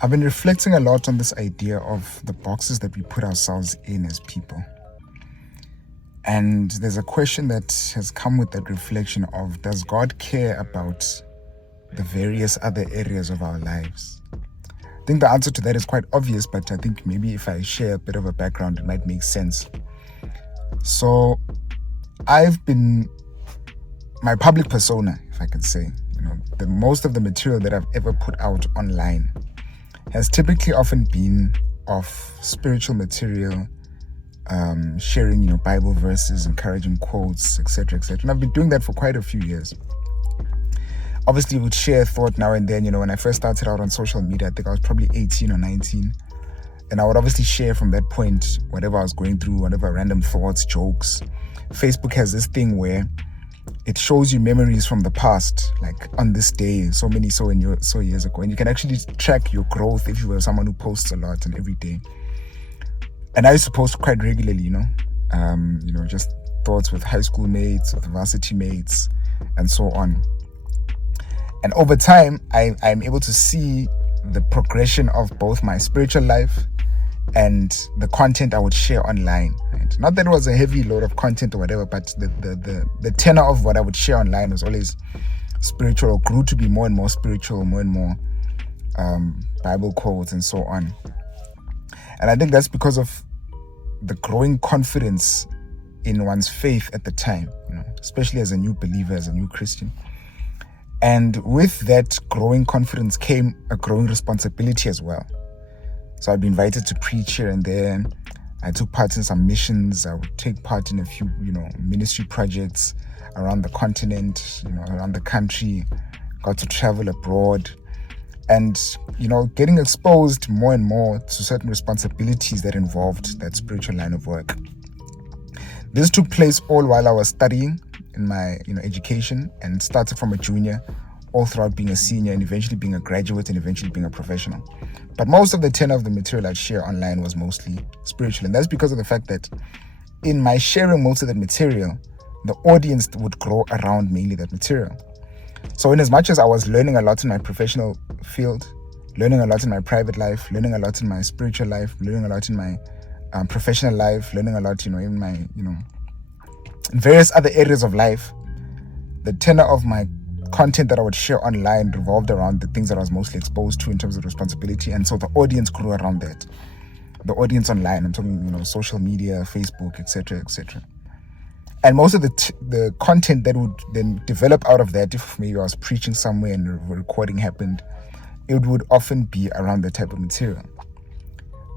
I've been reflecting a lot on this idea of the boxes that we put ourselves in as people. And there's a question that has come with that reflection of, does God care about the various other areas of our lives? I think the answer to that is quite obvious, but I think maybe if I share a bit of a background, it might make sense. So my public persona, if I can say, the most of the material that I've ever put out online has typically often been of spiritual material, sharing, Bible verses, encouraging quotes, etc., etc. And I've been doing that for quite a few years. Obviously, would share thought now and then. When I first started out on social media, I think I was probably 18 or 19. And I would obviously share from that point whatever I was going through, whatever random thoughts, jokes. Facebook has this thing where it shows you memories from the past, like on this day, so years ago. And you can actually track your growth if you were someone who posts a lot and every day. And I used to post quite regularly, just thoughts with high school mates, with varsity mates, and so on. And over time, I'm able to see the progression of both my spiritual life and the content I would share online. Right? Not that it was a heavy load of content or whatever, but the tenor of what I would share online was always spiritual, or grew to be more and more spiritual, more and more Bible quotes and so on. And I think that's because of the growing confidence in one's faith at the time, especially as a new believer, as a new Christian. And with that growing confidence came a growing responsibility as well. So I'd be invited to preach here and there. I took part in some missions. I would take part in a few, ministry projects around the continent, around the country. Got to travel abroad. And, getting exposed more and more to certain responsibilities that involved that spiritual line of work. This took place all while I was studying in my, education, and started from a junior, all throughout being a senior, and eventually being a graduate, and eventually being a professional. But most of the tenor of the material I'd share online was mostly spiritual. And that's because of the fact that in my sharing most of that material, the audience would grow around mainly that material. So in as much as I was learning a lot in my professional field, learning a lot in my private life, learning a lot in my spiritual life, learning a lot in my professional life, learning a lot, in my, in various other areas of life, the tenor of my content that I would share online revolved around the things that I was mostly exposed to in terms of responsibility. And so the audience grew around that. The audience online, I'm talking, social media, Facebook, etc., etc. And most of the content that would then develop out of that, if maybe I was preaching somewhere and a recording happened, it would often be around that type of material.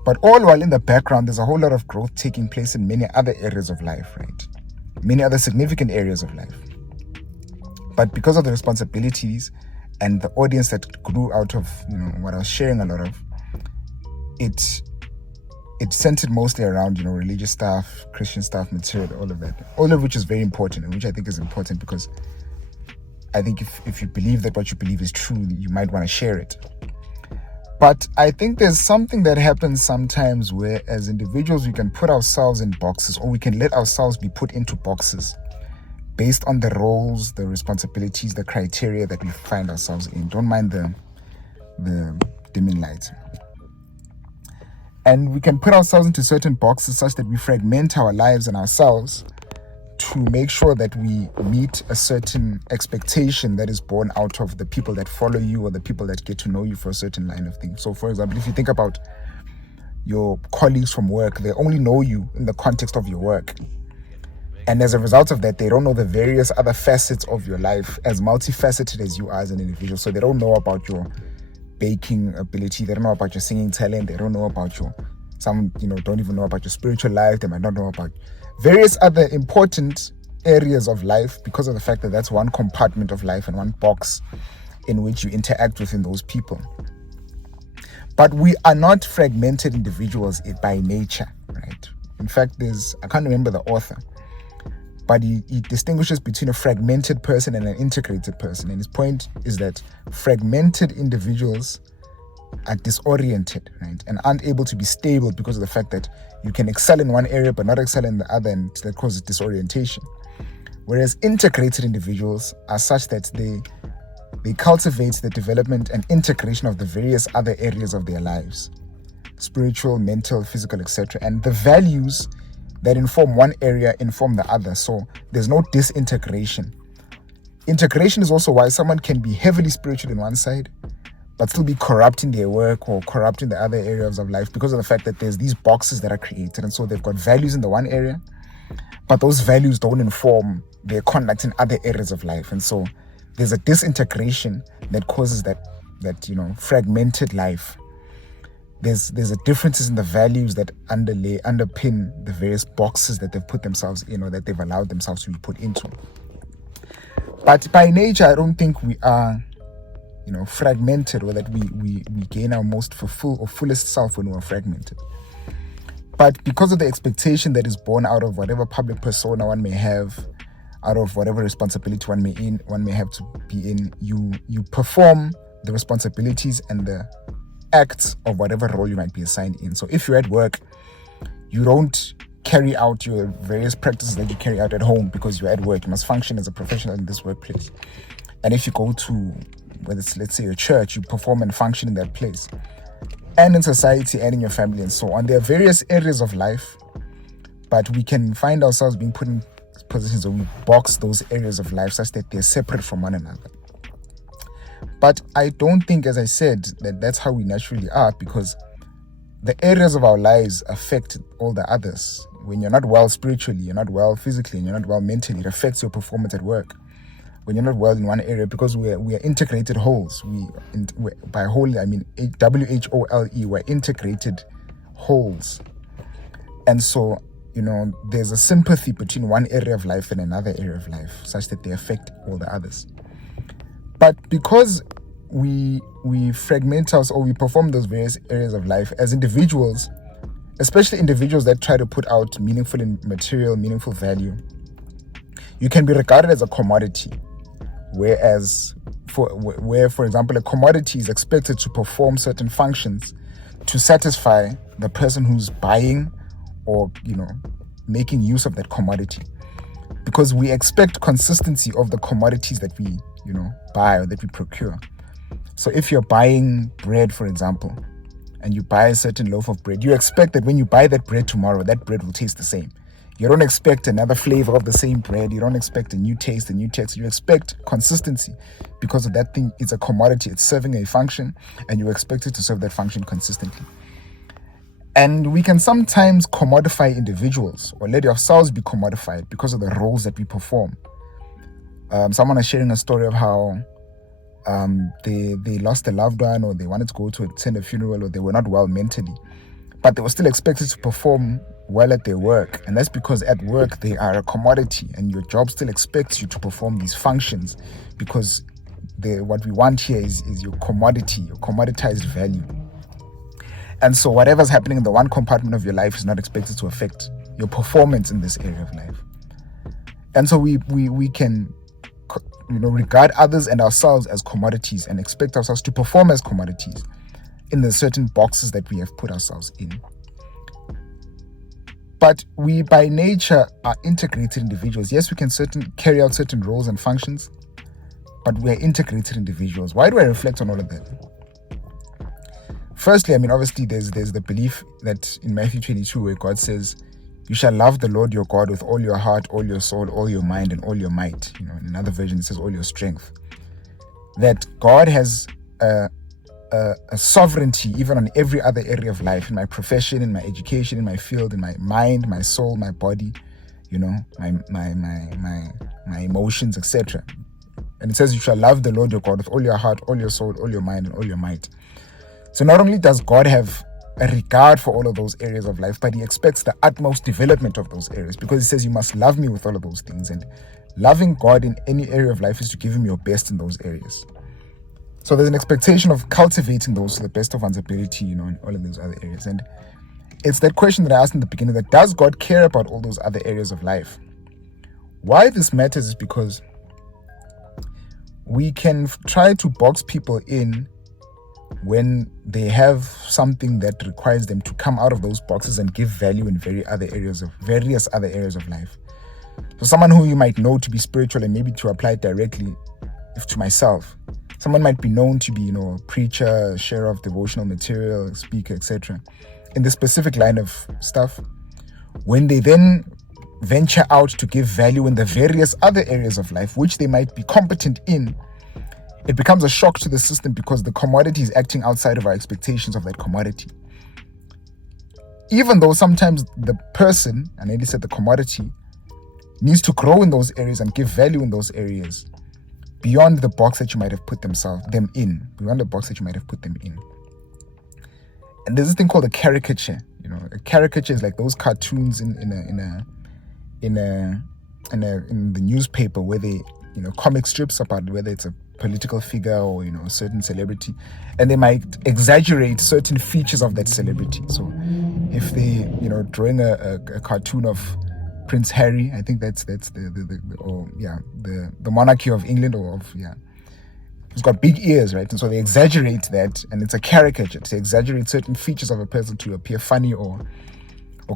But all while in the background, there's a whole lot of growth taking place in many other areas of life, right? Many other significant areas of life. But because of the responsibilities and the audience that grew out of, what I was sharing a lot of, it centered mostly around, religious stuff, Christian stuff, material, all of that. All of which is very important, and which I think is important because I think if you believe that what you believe is true, you might want to share it. But I think there's something that happens sometimes where as individuals we can put ourselves in boxes, or we can let ourselves be put into boxes based on the roles, the responsibilities, the criteria that we find ourselves in. Don't mind the dimming light. And we can put ourselves into certain boxes such that we fragment our lives and ourselves to make sure that we meet a certain expectation that is born out of the people that follow you or the people that get to know you for a certain line of things. So, for example, if you think about your colleagues from work, they only know you in the context of your work. And as a result of that, they don't know the various other facets of your life, as multifaceted as you are as an individual. So they don't know about your baking ability. They don't know about your singing talent. They don't know about don't even know about your spiritual life. They might not know about various other important areas of life because of the fact that that's one compartment of life and one box in which you interact within those people. But we are not fragmented individuals by nature, right? In fact, I can't remember the author, but he distinguishes between a fragmented person and an integrated person. And his point is that fragmented individuals are disoriented, right? And aren't able to be stable because of the fact that you can excel in one area but not excel in the other, and that causes disorientation. Whereas integrated individuals are such that they they cultivate the development and integration of the various other areas of their lives: spiritual, mental, physical, etc. And the values that inform one area inform the other. So there's no disintegration. Integration is also why someone can be heavily spiritual in one side, but still be corrupt in their work or corrupt in the other areas of life, because of the fact that there's these boxes that are created. And so they've got values in the one area, but those values don't inform their conduct in other areas of life. And so there's a disintegration that causes that fragmented life. There's a differences in the values that underpin the various boxes that they've put themselves in, or that they've allowed themselves to be put into. But by nature, I don't think we are, fragmented, or that we gain our most fullest self when we're fragmented. But because of the expectation that is born out of whatever public persona one may have, out of whatever responsibility one may have to be in, you perform the responsibilities and the acts of whatever role you might be assigned in. So if you're at work, you don't carry out your various practices that you carry out at home because you're at work. You must function as a professional in this workplace. And if you go to, whether it's, let's say, a church, you perform and function in that place. And in society and in your family and so on. There are various areas of life, but we can find ourselves being put in positions where we box those areas of life such that they're separate from one another. But I don't think, as I said, that that's how we naturally are, because the areas of our lives affect all the others. When you're not well spiritually, you're not well physically, and you're not well mentally, it affects your performance at work. When you're not well in one area, because we are integrated wholes. By whole, I mean WHOLE, we're integrated wholes. And so, there's a sympathy between one area of life and another area of life, such that they affect all the others. But because we fragment us, or we perform those various areas of life as individuals, especially individuals that try to put out meaningful and material, meaningful value, you can be regarded as a commodity. Whereas, for example, a commodity is expected to perform certain functions to satisfy the person who's buying or, making use of that commodity. Because we expect consistency of the commodities that we, buy or that we procure. So if you're buying bread, for example, and you buy a certain loaf of bread, you expect that when you buy that bread tomorrow, that bread will taste the same. You don't expect another flavor of the same bread. You don't expect a new taste, a new texture. You expect consistency, because of that thing is a commodity. It's serving a function, and you expect it to serve that function consistently. And we can sometimes commodify individuals, or let ourselves be commodified because of the roles that we perform. Someone is sharing a story of how they lost a loved one, or they wanted to go to attend a funeral, or they were not well mentally, but they were still expected to perform well at their work. And that's because at work they are a commodity, and your job still expects you to perform these functions, because what we want here is your commodity, your commoditized value. And so whatever's happening in the one compartment of your life is not expected to affect your performance in this area of life. And so we can regard others and ourselves as commodities, and expect ourselves to perform as commodities in the certain boxes that we have put ourselves in. But we by nature are integrated individuals. Yes, we can carry out certain roles and functions, but we are integrated individuals. Why do I reflect on all of that? Firstly, obviously there's the belief that in Matthew 22, where God says, "You shall love the Lord your God with all your heart, all your soul, all your mind, and all your might." In another version, it says all your strength. That God has a sovereignty even on every other area of life, in my profession, in my education, in my field, in my mind, my soul, my body, my emotions, etc. And it says, "You shall love the Lord your God with all your heart, all your soul, all your mind, and all your might." So not only does God have a regard for all of those areas of life, but he expects the utmost development of those areas, because he says you must love me with all of those things. And loving God in any area of life is to give him your best in those areas. So there's an expectation of cultivating those to the best of one's ability, in all of those other areas. And it's that question that I asked in the beginning, that does God care about all those other areas of life? Why this matters is because we can try to box people in when they have something that requires them to come out of those boxes and give value in various other areas of life. So someone who you might know to be spiritual, and maybe to apply it directly to myself, Someone might be known to be, a preacher, sharer of devotional material, speaker, etc. in the specific line of stuff. When they then venture out to give value in the various other areas of life, which they might be competent in, it becomes a shock to the system because the commodity is acting outside of our expectations of that commodity. Even though sometimes the person, and I nearly said the commodity, needs to grow in those areas and give value in those areas beyond the box that you might have put them in. And there's this thing called a caricature. A caricature is like those cartoons in the newspaper where they, comic strips about whether it's a political figure or a certain celebrity, and they might exaggerate certain features of that celebrity. So if they drawing a cartoon of Prince Harry, I think that's the monarchy of England, he's got big ears, right? And so they exaggerate that, and it's a caricature to exaggerate certain features of a person to appear funny or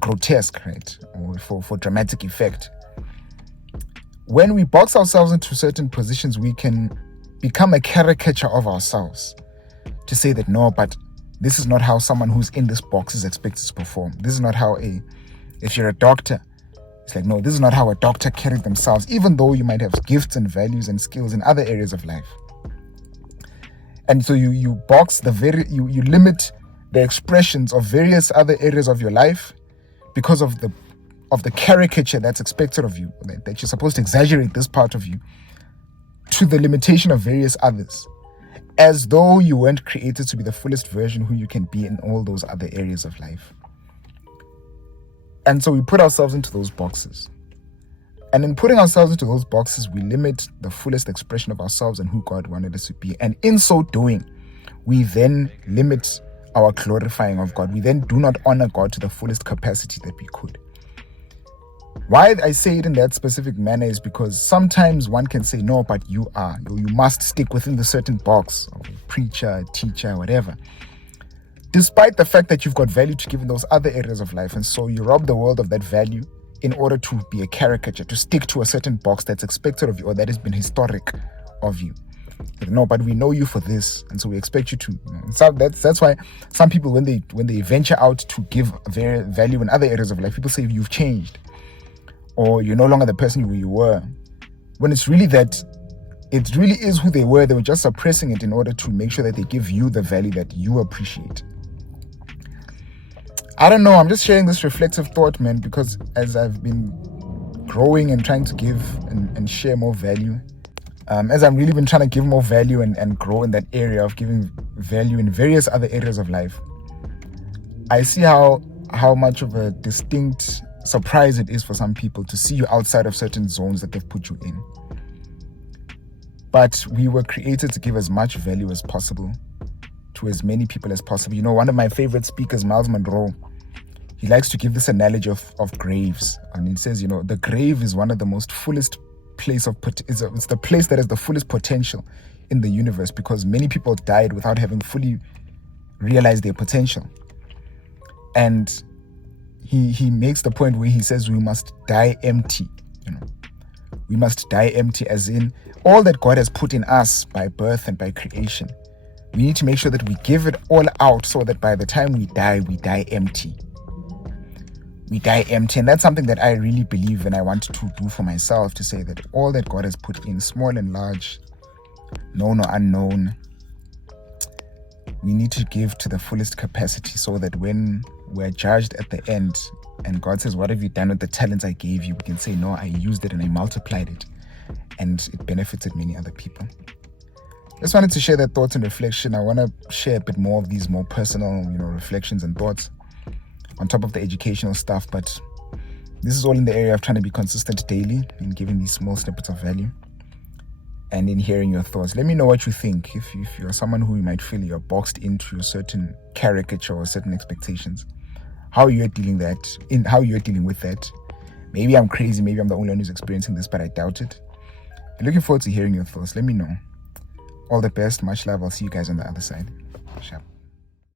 grotesque, right? Or for dramatic effect. When we box ourselves into certain positions, we can become a caricature of ourselves to say that no, but this is not how someone who's in this box is expected to perform. This is not how if you're a doctor, it's like, no, this is not how a doctor carries themselves, even though you might have gifts and values and skills in other areas of life. And so you box you limit the expressions of various other areas of your life because of the caricature that's expected of you, that you're supposed to exaggerate this part of you to the limitation of various others, as though you weren't created to be the fullest version who you can be in all those other areas of life. And so we put ourselves into those boxes. And in putting ourselves into those boxes, we limit the fullest expression of ourselves and who God wanted us to be. And in so doing, we then limit our glorifying of God. We then do not honor God to the fullest capacity that we could. Why I say it in that specific manner is because sometimes one can say, no, but you must stick within the certain box of preacher, teacher, whatever. Despite the fact that you've got value to give in those other areas of life. And so you rob the world of that value in order to be a caricature, to stick to a certain box that's expected of you or that has been historic of you. No, but we know you for this, and so we expect you to. So that's why some people, when they venture out to give value in other areas of life, people say you've changed, or you're no longer the person who you were. When it's really that, it really is who they were. They were just suppressing it in order to make sure that they give you the value that you appreciate. I don't know. I'm just sharing this reflective thought, man, because as I've been growing and trying to give and share more value, as I've really been trying to give more value and grow in that area of giving value in various other areas of life, I see how much of a distinct surprise it is for some people to see you outside of certain zones that they've put you in. But we were created to give as much value as possible to as many people as possible. One of my favorite speakers, Miles Monroe, he likes to give this analogy of graves. And he says, the grave is one of the most fullest place it's the place that has the fullest potential in the universe, because many people died without having fully realized their potential. And he makes the point where he says we must die empty. We must die empty, as in all that God has put in us by birth and by creation. We need to make sure that we give it all out so that by the time we die empty. We die empty. And that's something that I really believe and I want to do for myself, to say that all that God has put in, small and large, known or unknown, we need to give to the fullest capacity, so that when we're judged at the end and God says, what have you done with the talents I gave you? We can say, no, I used it and I multiplied it, and it benefited many other people. Just wanted to share that thoughts and reflection. I want to share a bit more of these more personal, reflections and thoughts on top of the educational stuff. But this is all in the area of trying to be consistent daily in giving these small snippets of value and in hearing your thoughts. Let me know what you think. If you're someone who you might feel you're boxed into a certain caricature or certain expectations, how you're dealing with that. Maybe I'm crazy. Maybe I'm the only one who's experiencing this, but I doubt it. I'm looking forward to hearing your thoughts. Let me know. All the best. Much love. I'll see you guys on the other side. Sharp.